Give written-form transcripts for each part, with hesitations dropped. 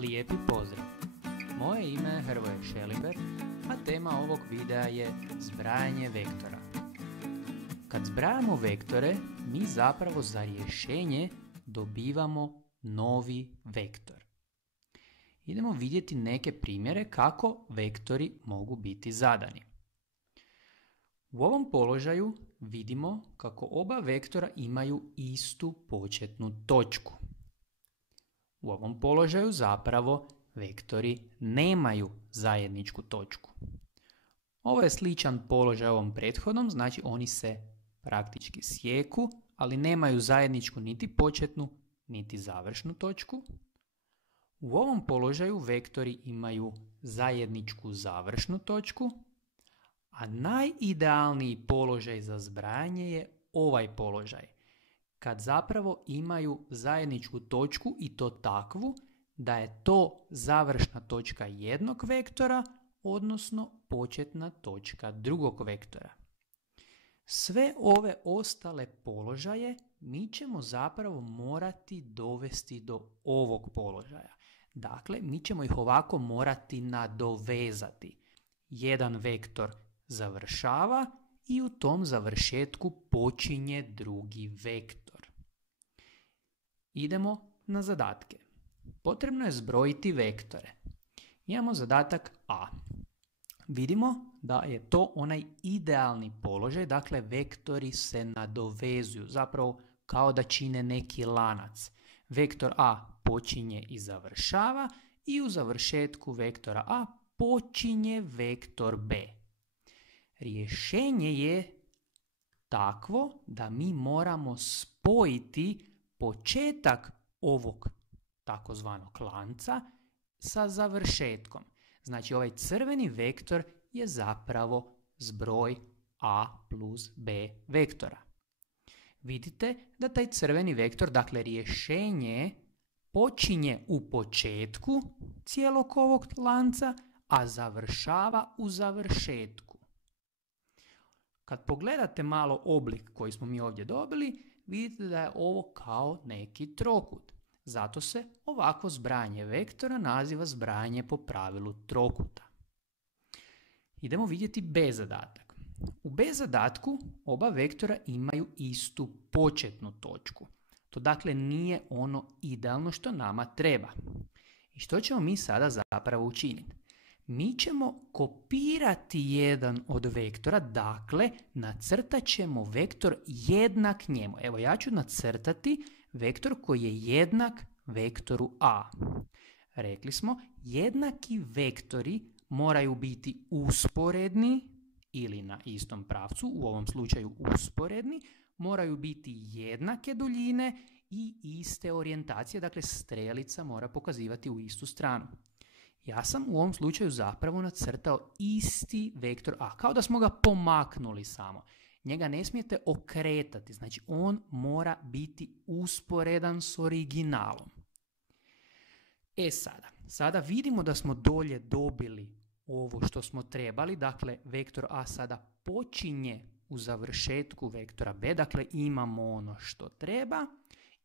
Lijepi pozdrav! Moje ime je Hrvoje Šeliber, a tema ovog videa je zbrajanje vektora. Kad zbrajamo vektore, mi zapravo za rješenje dobivamo novi vektor. Idemo vidjeti neke primjere kako vektori mogu biti zadani. U ovom položaju vidimo kako oba vektora imaju istu početnu točku. U ovom položaju zapravo vektori nemaju zajedničku točku. Ovo je sličan položaj ovom prethodnom, znači oni se praktički sjeku, ali nemaju zajedničku niti početnu, niti završnu točku. U ovom položaju vektori imaju zajedničku završnu točku, a najidealniji položaj za zbrajanje je ovaj položaj, kad zapravo imaju zajedničku točku i to takvu da je to završna točka jednog vektora, odnosno početna točka drugog vektora. Sve ove ostale položaje mi ćemo zapravo morati dovesti do ovog položaja. Dakle, mi ćemo ih ovako morati nadovezati. Jedan vektor završava i u tom završetku počinje drugi vektor. Idemo na zadatke. Potrebno je zbrojiti vektore. Imamo zadatak A. Vidimo da je to onaj idealni položaj, dakle vektori se nadovezuju, zapravo kao da čine neki lanac. Vektor A počinje i završava i u završetku vektora A počinje vektor B. Rješenje je takvo da mi moramo spojiti početak ovog takozvanog lanca sa završetkom. Znači ovaj crveni vektor je zapravo zbroj A plus B vektora. Vidite da taj crveni vektor, dakle rješenje, počinje u početku cijelog ovog lanca, a završava u završetku. Kad pogledate malo oblik koji smo mi ovdje dobili, vidite da je ovo kao neki trokut. Zato se ovakvo zbrajanje vektora naziva zbrajanje po pravilu trokuta. Idemo vidjeti B zadatak. U B zadatku oba vektora imaju istu početnu točku. To dakle nije ono idealno što nama treba. I što ćemo mi sada zapravo učiniti? Mi ćemo kopirati jedan od vektora, dakle nacrtat ćemo vektor jednak njemu. Evo ja ću nacrtati vektor koji je jednak vektoru A. Rekli smo, jednaki vektori moraju biti usporedni ili na istom pravcu, u ovom slučaju usporedni, moraju biti jednake duljine i iste orijentacije, dakle strelica mora pokazivati u istu stranu. Ja sam u ovom slučaju zapravo nacrtao isti vektor A, kao da smo ga pomaknuli samo. Njega ne smijete okretati, znači on mora biti usporedan s originalom. Sada vidimo da smo dolje dobili ovo što smo trebali, dakle vektor A sada počinje u završetku vektora B, dakle imamo ono što treba.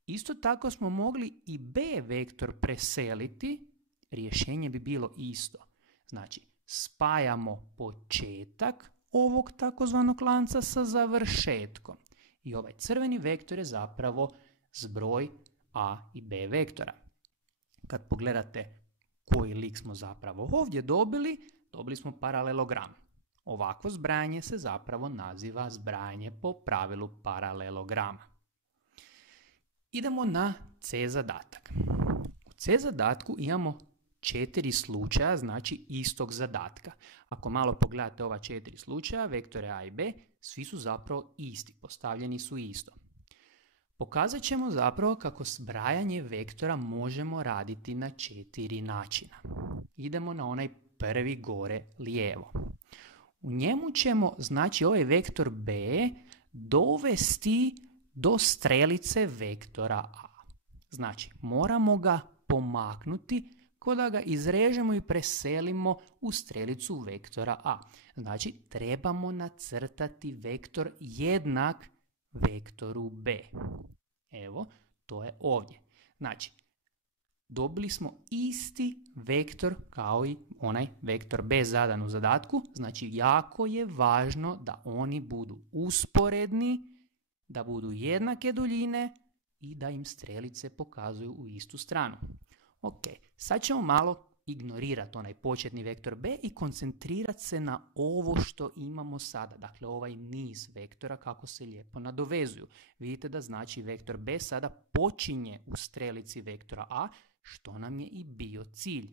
Isto tako smo mogli i B vektor preseliti, rješenje bi bilo isto. Znači spajamo početak ovog takozvanog lanca sa završetkom. I ovaj crveni vektor je zapravo zbroj A i B vektora. Kad pogledate koji lik smo zapravo ovdje dobili smo paralelogram. Ovakvo zbrajanje se zapravo naziva zbrajanje po pravilu paralelograma. Idemo na C zadatak. U C zadatku imamo 4 slučaja, znači istog zadatka. Ako malo pogledate ova 4 slučaja, vektore A i B, svi su zapravo isti, postavljeni su isto. Pokazat ćemo zapravo kako zbrajanje vektora možemo raditi na 4 načina. Idemo na onaj prvi gore lijevo. U njemu ćemo, znači ovaj vektor B, dovesti do strelice vektora A. Znači, moramo ga pomaknuti ko da ga izrežemo i preselimo u strelicu vektora A. Znači, trebamo nacrtati vektor jednak vektoru B. Evo, to je ovdje. Znači, dobili smo isti vektor kao i onaj vektor b zadan u zadatku. Znači, jako je važno da oni budu usporedni, da budu jednake duljine i da im strelice pokazuju u istu stranu. Ok, sad ćemo malo ignorirati onaj početni vektor b i koncentrirati se na ovo što imamo sada. Dakle, ovaj niz vektora kako se lijepo nadovezuju. Vidite da znači vektor b sada počinje u strelici vektora a, što nam je i bio cilj.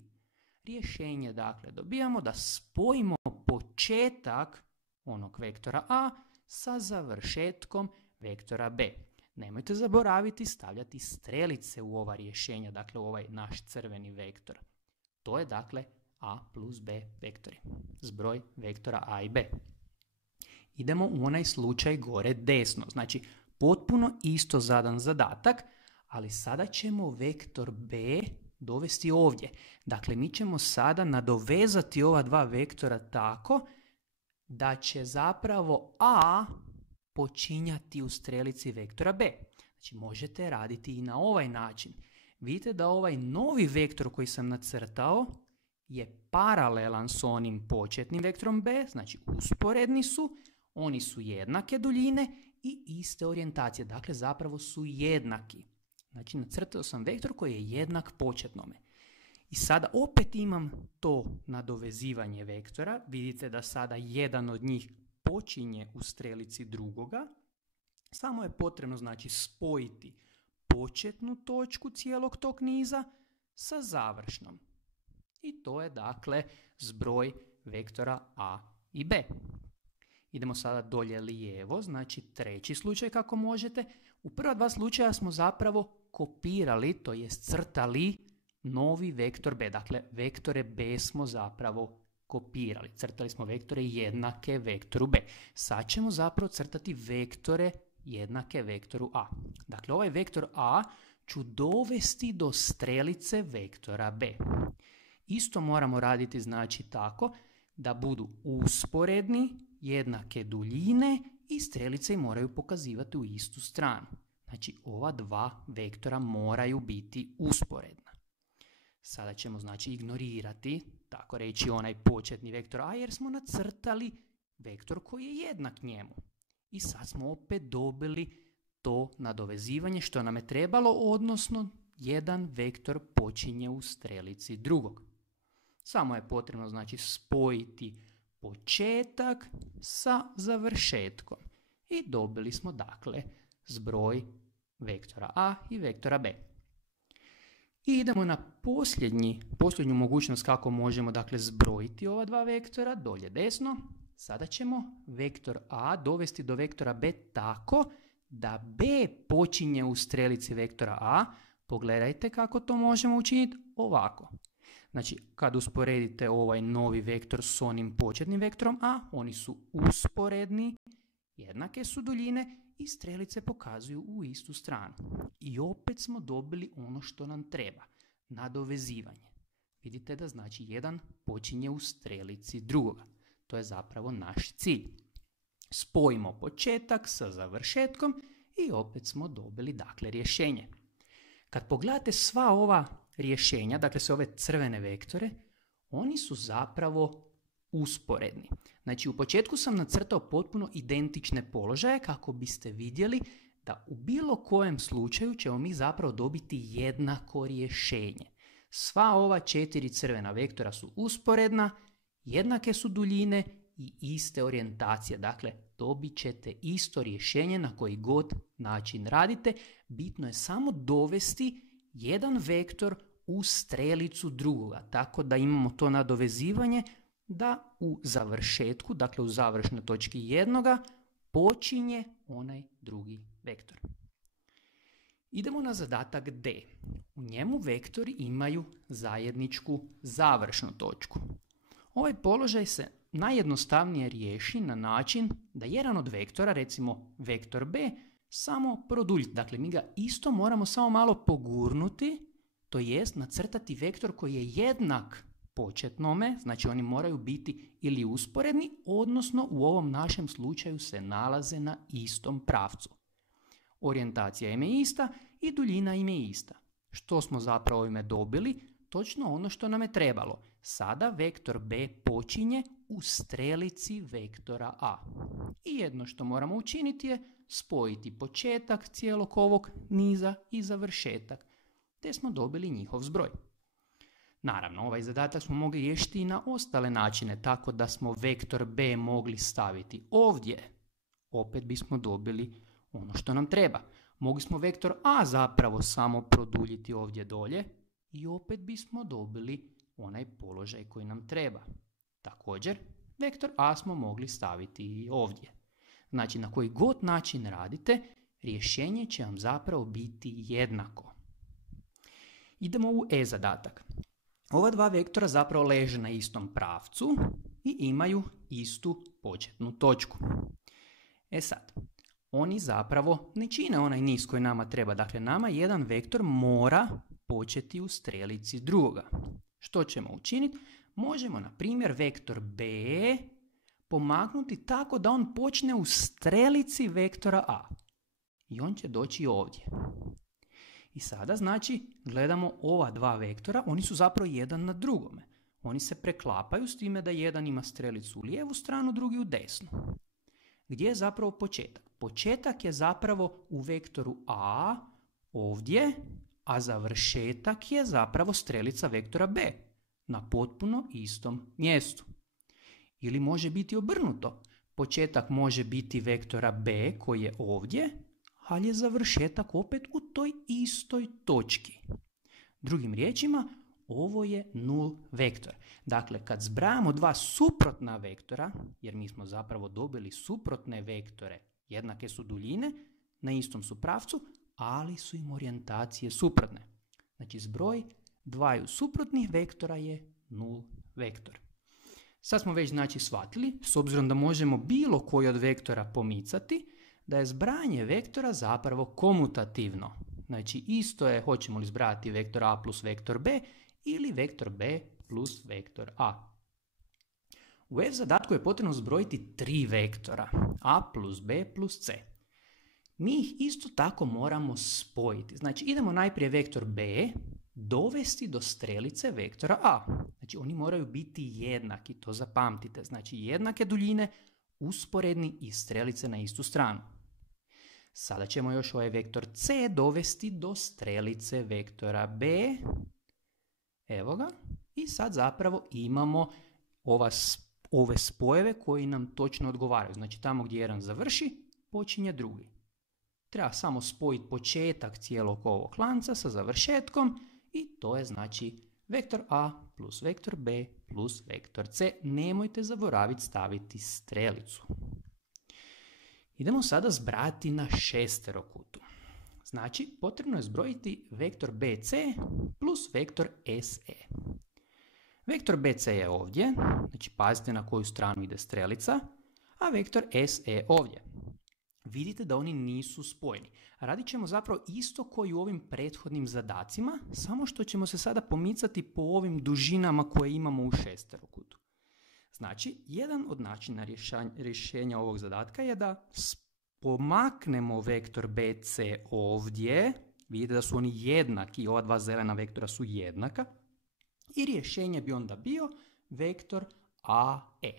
Rješenje, dakle, dobijamo da spojimo početak onog vektora a sa završetkom vektora b. Nemojte zaboraviti stavljati strelice u ova rješenja, dakle u ovaj naš crveni vektor. To je dakle a plus b vektori, zbroj vektora a i b. Idemo u onaj slučaj gore desno, znači potpuno isto zadan zadatak, ali sada ćemo vektor b dovesti ovdje. Dakle, mi ćemo sada nadovezati ova dva vektora tako da će zapravo a počinjati u strelici vektora b. Znači, možete raditi i na ovaj način. Vidite da ovaj novi vektor koji sam nacrtao je paralelan s onim početnim vektorom b, znači usporedni su, oni su jednake duljine i iste orijentacije, dakle zapravo su jednaki. Znači, nacrtao sam vektor koji je jednak početnome. I sada opet imam to nadovezivanje vektora. Vidite da sada jedan od njih počinje u strelici drugoga. Samo je potrebno, znači, spojiti početnu točku cijelog tog niza sa završnom. I to je, dakle, zbroj vektora a i b. Idemo sada dolje lijevo, znači treći slučaj kako možete. U prva dva slučaja smo zapravo kopirali, to jest crtali novi vektor b. Dakle, vektore b smo zapravo kopirali. Crtali smo vektore jednake vektoru b. Sad ćemo zapravo crtati vektore jednake vektoru a. Dakle, ovaj vektor a ću dovesti do strelice vektora b. Isto moramo raditi, znači, tako da budu usporedni, jednake duljine i strelice moraju pokazivati u istu stranu. Znači, ova dva vektora moraju biti usporedna. Sada ćemo, znači, ignorirati, tako reći, onaj početni vektor a jer smo nacrtali vektor koji je jednak njemu. I sad smo opet dobili to nadovezivanje što nam je trebalo, odnosno jedan vektor počinje u strelici drugog. Samo je potrebno, znači, spojiti početak sa završetkom. I dobili smo, dakle, zbroj vektora a i vektora b. I idemo na posljednju mogućnost kako možemo, dakle, zbrojiti ova dva vektora, dolje desno. Sada ćemo vektor a dovesti do vektora b tako da b počinje u strelici vektora a. Pogledajte kako to možemo učiniti ovako. Znači, kad usporedite ovaj novi vektor s onim početnim vektorom a, oni su usporedni, jednake su duljine i strelice pokazuju u istu stranu. I opet smo dobili ono što nam treba, nadovezivanje. Vidite da, znači, jedan počinje u strelici drugoga. To je zapravo naš cilj. Spojimo početak sa završetkom i opet smo dobili, dakle, rješenje. Kad pogledate sva ova rješenja, dakle sve ove crvene vektore, oni su zapravo usporedni. Znači, u početku sam nacrtao potpuno identične položaje kako biste vidjeli da u bilo kojem slučaju ćemo mi zapravo dobiti jednako rješenje. Sva ova 4 crvena vektora su usporedna, jednake su duljine i iste orijentacije. Dakle, dobit ćete isto rješenje na koji god način radite. Bitno je samo dovesti jedan vektor u strelicu drugoga. Tako da imamo to nadovezivanje da u završetku, dakle u završnoj točki jednoga, počinje onaj drugi vektor. Idemo na zadatak D. U njemu vektori imaju zajedničku završnu točku. Ovaj položaj se najjednostavnije riješi na način da jedan od vektora, recimo vektor b, samo produljiti. Dakle, mi ga isto moramo samo malo pogurnuti, to jest nacrtati vektor koji je jednak početnome, znači oni moraju biti ili usporedni, odnosno u ovom našem slučaju se nalaze na istom pravcu. Orijentacija im je ista i duljina im je ista. Što smo zapravo ovime dobili? Točno ono što nam je trebalo. Sada vektor b počinje u strelici vektora a. I jedno što moramo učiniti je spojiti početak cijelog ovog niza i završetak, te smo dobili njihov zbroj. Naravno, ovaj zadatak smo mogli riješiti i na ostale načine, tako da smo vektor b mogli staviti ovdje. Opet bismo dobili ono što nam treba. Mogli smo vektor a zapravo samo produljiti ovdje dolje i opet bismo dobili onaj položaj koji nam treba. Također, vektor a smo mogli staviti i ovdje. Znači, na koji god način radite, rješenje će vam zapravo biti jednako. Idemo u e-zadatak. Ova dva vektora zapravo leže na istom pravcu i imaju istu početnu točku. E sad, oni zapravo ne čine onaj niz koji nama treba. Dakle, nama jedan vektor mora početi u strelici drugoga. Što ćemo učiniti? Možemo, na primjer, vektor b pomaknuti tako da on počne u strelici vektora a. I on će doći ovdje. I sada, znači, gledamo ova dva vektora, oni su zapravo jedan na drugome. Oni se preklapaju s time da jedan ima strelicu u lijevu stranu, drugi u desnu. Gdje je zapravo početak? Početak je zapravo u vektoru a, ovdje, a završetak je zapravo strelica vektora b, na potpuno istom mjestu. Ili može biti obrnuto. Početak može biti vektora b koji je ovdje, ali je završetak opet u toj istoj točki. Drugim riječima, ovo je nul vektor. Dakle, kad zbrajamo dva suprotna vektora, jer mi smo zapravo dobili suprotne vektore, jednake su duljine, na istom su pravcu, ali su im orijentacije suprotne. Znači, zbroj dvaju suprotnih vektora je nul vektor. Sad smo već, znači, shvatili, s obzirom da možemo bilo koji od vektora pomicati, da je zbrajanje vektora zapravo komutativno. Znači, isto je hoćemo li zbrajati vektor a plus vektor b ili vektor b plus vektor a. U f zadatku je potrebno zbrojiti tri vektora, a plus b plus c. Mi ih isto tako moramo spojiti. Znači, idemo najprije vektor b dovesti do strelice vektora a. Znači, oni moraju biti jednaki, to zapamtite. Znači, jednake duljine, usporedni i strelice na istu stranu. Sada ćemo još ovaj vektor c dovesti do strelice vektora b. Evo ga. I sad zapravo imamo ove spojeve koji nam točno odgovaraju. Znači, tamo gdje jedan završi, počinje drugi. Treba samo spojiti početak cijelog ovog lanca sa završetkom i to je, znači, vektor a plus vektor b plus vektor c. Nemojte zaboraviti staviti strelicu. Idemo sada zbrajati na šesterokutu. Znači, potrebno je zbrojiti vektor bc plus vektor se. Vektor bc je ovdje, znači pazite na koju stranu ide strelica, a vektor se ovdje. Vidite da oni nisu spojeni. Radit ćemo zapravo isto kao i u ovim prethodnim zadacima, samo što ćemo se sada pomicati po ovim dužinama koje imamo u šesterokutu. Znači, jedan od načina rješenja ovog zadatka je da pomaknemo vektor bc ovdje. Vidite da su oni jednaki, ova dva zelena vektora su jednaka. I rješenje bi onda bio vektor ae.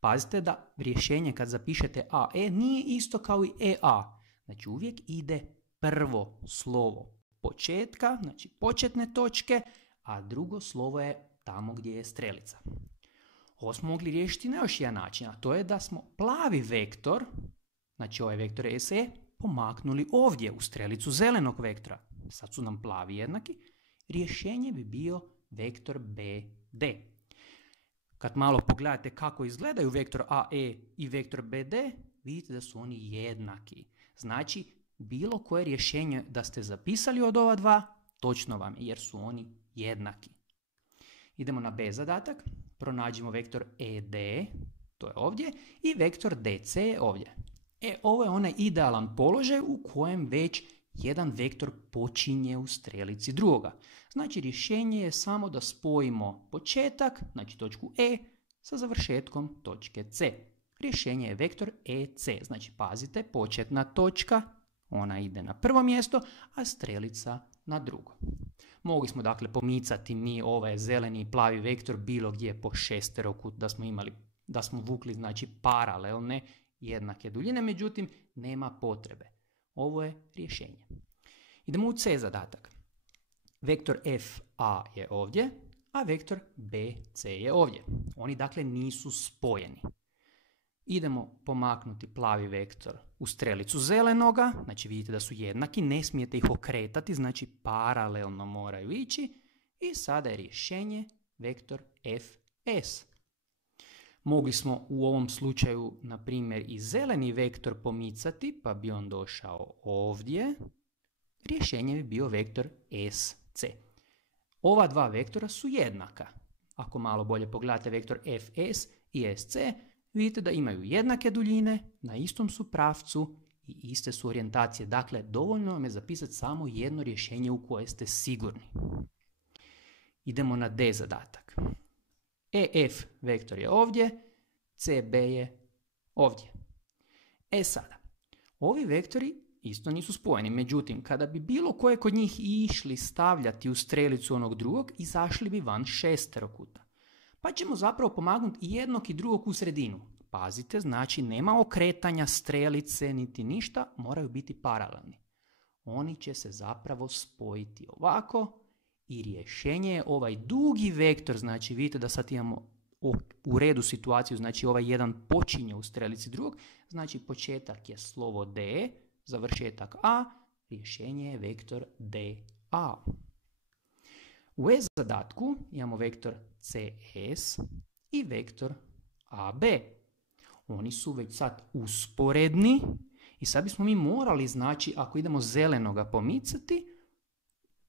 Pazite da rješenje kad zapišete ae nije isto kao i ea. Znači, uvijek ide prvo slovo početka, znači početne točke, a drugo slovo je tamo gdje je strelica. Ovo smo mogli riješiti na još jedan način, a to je da smo plavi vektor, znači ovaj vektor se, pomaknuli ovdje u strelicu zelenog vektora. Sad su nam plavi jednaki. Rješenje bi bio vektor bd. Kad malo pogledate kako izgledaju vektor ae i vektor bd, vidite da su oni jednaki. Znači, bilo koje rješenje da ste zapisali od ova dva, točno vam je, jer su oni jednaki. Idemo na b zadatak. Pronađimo vektor ed, to je ovdje, i vektor dc je ovdje. Ovo je onaj idealan položaj u kojem već jedan vektor počinje u strelici drugoga. Znači, rješenje je samo da spojimo početak, znači točku e, sa završetkom točke c. Rješenje je vektor ec. Znači, pazite, početna točka, ona ide na prvo mjesto, a strelica na drugo. Mogli smo dakle pomicati mi ovaj zeleni i plavi vektor bilo gdje po šesterokut da smo vukli znači paralelne jednake duljine, međutim nema potrebe. Ovo je rješenje. Idemo u C zadatak. Vektor FA je ovdje, a vektor BC je ovdje. Oni dakle nisu spojeni. Idemo pomaknuti plavi vektor u strelicu zelenoga, znači vidite da su jednaki, ne smijete ih okretati, znači paralelno moraju ići i sada je rješenje vektor FS. Mogli smo u ovom slučaju, na primjer, i zeleni vektor pomicati, pa bi on došao ovdje. Rješenje bi bio vektor SC. Ova dva vektora su jednaka. Ako malo bolje pogledate vektor FS i SC, vidite da imaju jednake duljine, na istom su pravcu i iste su orijentacije. Dakle, dovoljno vam je zapisati samo jedno rješenje u koje ste sigurni. Idemo na D zadatak. EF vektor je ovdje, CB je ovdje. Sada, ovi vektori isto nisu spojeni, međutim, kada bi bilo koje kod njih išli stavljati u strelicu onog drugog, izašli bi van šesterokuta. Pa ćemo zapravo pomagnuti i jednog i drugog u sredinu. Pazite, znači nema okretanja strelice niti ništa, moraju biti paralelni. Oni će se zapravo spojiti ovako i rješenje je ovaj dugi vektor, znači vidite da sad imamo u redu situaciju, znači ovaj jedan počinje u strelici drugog, znači početak je slovo D, završetak A, rješenje je vektor DA. U E zadatku imamo vektor CS i vektor AB. Oni su već sad usporedni i sad bismo mi morali, znači ako idemo zelenoga pomicati,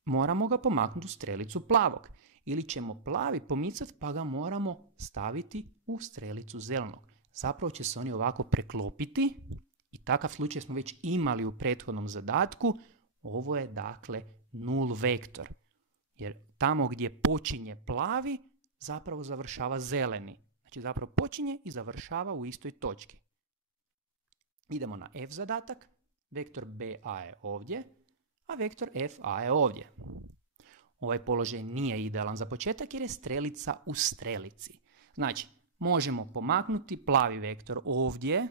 moramo ga pomaknuti u strelicu plavog. Ili ćemo plavi pomicati pa ga moramo staviti u strelicu zelenog. Zapravo će se oni ovako preklopiti i takav slučaj smo već imali u prethodnom zadatku. Ovo je dakle nul vektor. Jer tamo gdje počinje plavi, zapravo završava zeleni. Znači zapravo počinje i završava u istoj točki. Idemo na F zadatak. Vektor BA je ovdje, a vektor FA je ovdje. Ovaj položaj nije idealan za početak jer je strelica u strelici. Znači, možemo pomaknuti plavi vektor ovdje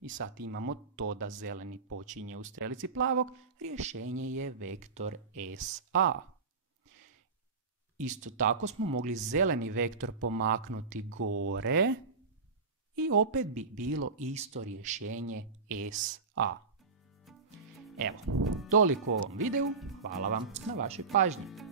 i sad imamo to da zeleni počinje u strelici plavog. Rješenje je vektor SA. Isto tako smo mogli zeleni vektor pomaknuti gore i opet bi bilo isto rješenje SA. Evo, toliko u ovom videu. Hvala vam na vašoj pažnji.